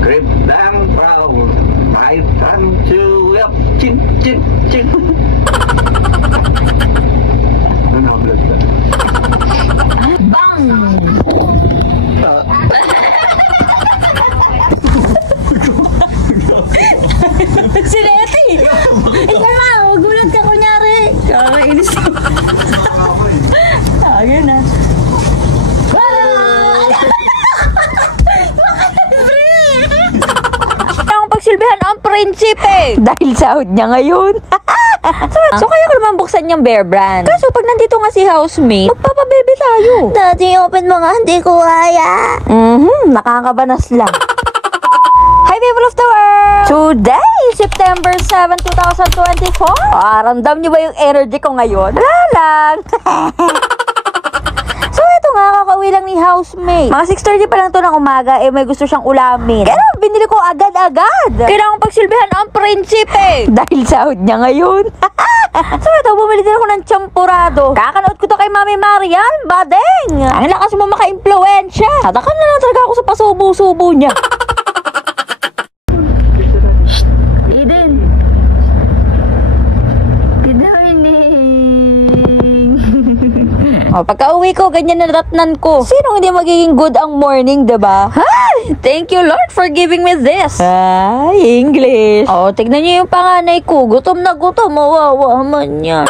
grip ng brown, I plan to up, ching, ching, ching. Ano vlog ba? Bang! Si Leti! Ikaw nga, magulat ka kunyari. Kakainis ko. Ayun na. Ang pagsilbihan ang prinsipe. Dahil sahod niya ngayon. So kaya ko naman buksan yung Bear Brand. Kaso pag nandito nga si housemate, magpapabebe tayo. Daddy, open mo nga, hindi ko kaya. Nakakabanas lang. Hi people of the world! Today, September 7, 2024. Ramdam niyo ba yung energy ko ngayon? Wala lang. So ito nga, kakauwi lang ni housemate. Mga 6:30 pa lang to ng umaga, may gusto siyang ulamin. Kaya binili ko agad-agad. Kailangan pagsilbihan ang prinsipe. Dahil sahod niya ngayon. So ito, bumili din ako ng champurado. Kakanood ko to kay Mami Marian, badeng. Ang lakas mo maka-impluensya. Tatakan na lang talaga ako sa pasubo-subo niya. Eden. Good morning. Pagka uwi ko, ganyan na ratnan ko. Sino hindi magiging good ang morning, diba? Hi! Thank you, Lord, for giving me this. English. Tignan niyo yung panganay ko. Gutom na gutom. Mawawa man yan.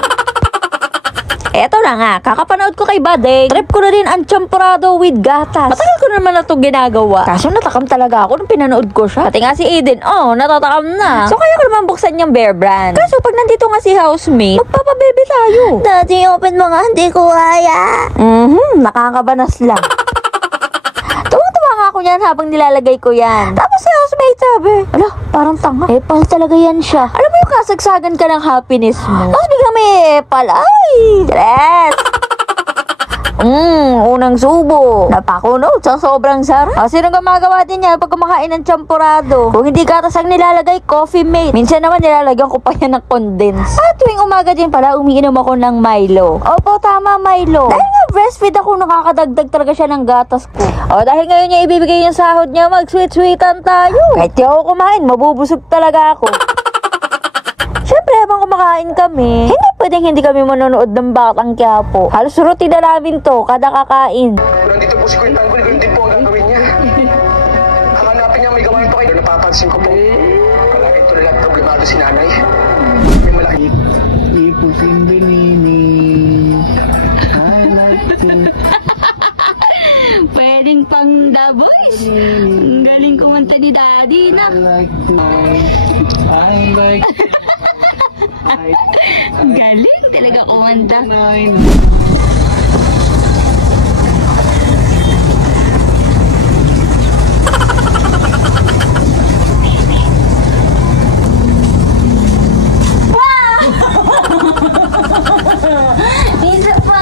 Eto na nga, kakapanood ko kay Badeng. Trip ko na rin ang champurado with gatas. Matagal ko naman na itong ginagawa. Kaso natakam talaga ako nung pinanood ko siya. Pati nga si Eden, natatakam na. So kaya ko naman buksan yung Bear Brand. Kaso pag nandito nga si housemate, magpapabebe tayo. Daddy, open mo nga, hindi ko kaya. Nakakabanas lang. Tuwa-tuwa nga ako yan habang nilalagay ko yan. Tapos si housemate sabi, ala, parang tanga. Epal talaga yan siya. Alam mo yung kasagsagan ka ng happiness mo. Tapos biglang may epal. Ay, stress. Unang subo. Napakunod sa sobrang sarap. Sino gumagawa din yan pag kumakain ng champurado? Kung hindi gatas ang nilalagay, coffee mate. Minsan naman nilalagyan ko pa yan ng condense. At tuwing umaga din pala, umiinom ako ng Milo. Opo, tama, Milo. Dahil nga breastfeed ako, nakakadagdag talaga siya ng gatas ko. Dahil ngayon niya ibibigay yung sahod niya, mag-sweet-sweetan tayo. Kahit di ako kumain, mabubusog talaga ako. Siyempre, habang kumakain kami, hindi kami manonood ng Batang Quiapo. Halos routine na namin to, kada kakain. Nandito po si Kuya Tanggol, ganun din po ang gagawin niya. Hanapin niya may gawain pa kayo. Napapansin ko po, palagi ito lang problemado si nanay. May malaki. Ipusing binini, I like to. Pwedeng pang The Boys. Galing kumanta ni Daddy na. I like Galing talaga kumanta. Isa pa.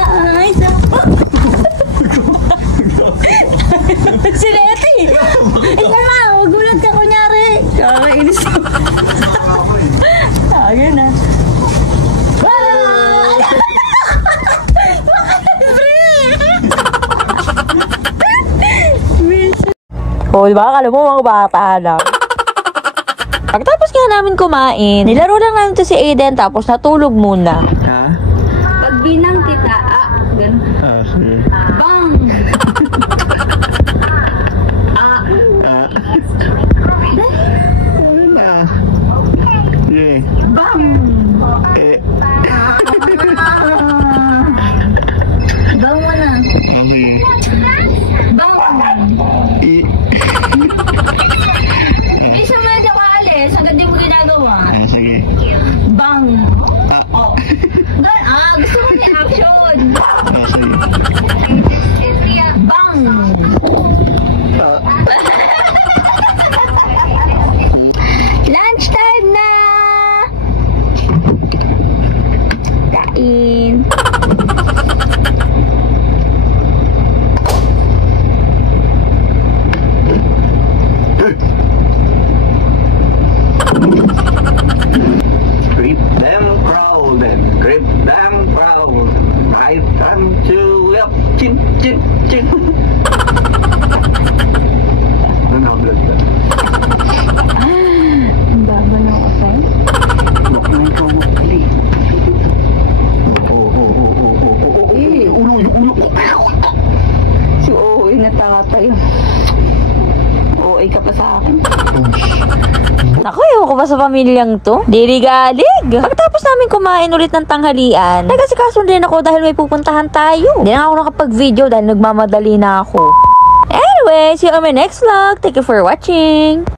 Si Leti! Ikaw nga, magulat ka kunyari. Kakainis ko. Ayun na. Diba? Akala mo mga bata lang. Pagtapos nga namin kumain, nilaro lang namin to si Aiden tapos natulog muna. Ha? Pag binang kita, ganun. Sige. Bang! Ano na? Yeah. Bang! Bang mo na. Bang! Minsan mo na siya maalis, agad di mo ginagawa. Sige. Bang! Gusto mo ni action. Sige. sa akin. Naku, ewan ko ba sa pamilyang to? Dirigalig! Pagkatapos namin kumain ulit ng tanghalian, nagkasikaso din ako dahil may pupuntahan tayo. Hindi na ako nakapag-video dahil nagmamadali na ako. Anyway, see you on my next vlog. Thank you for watching!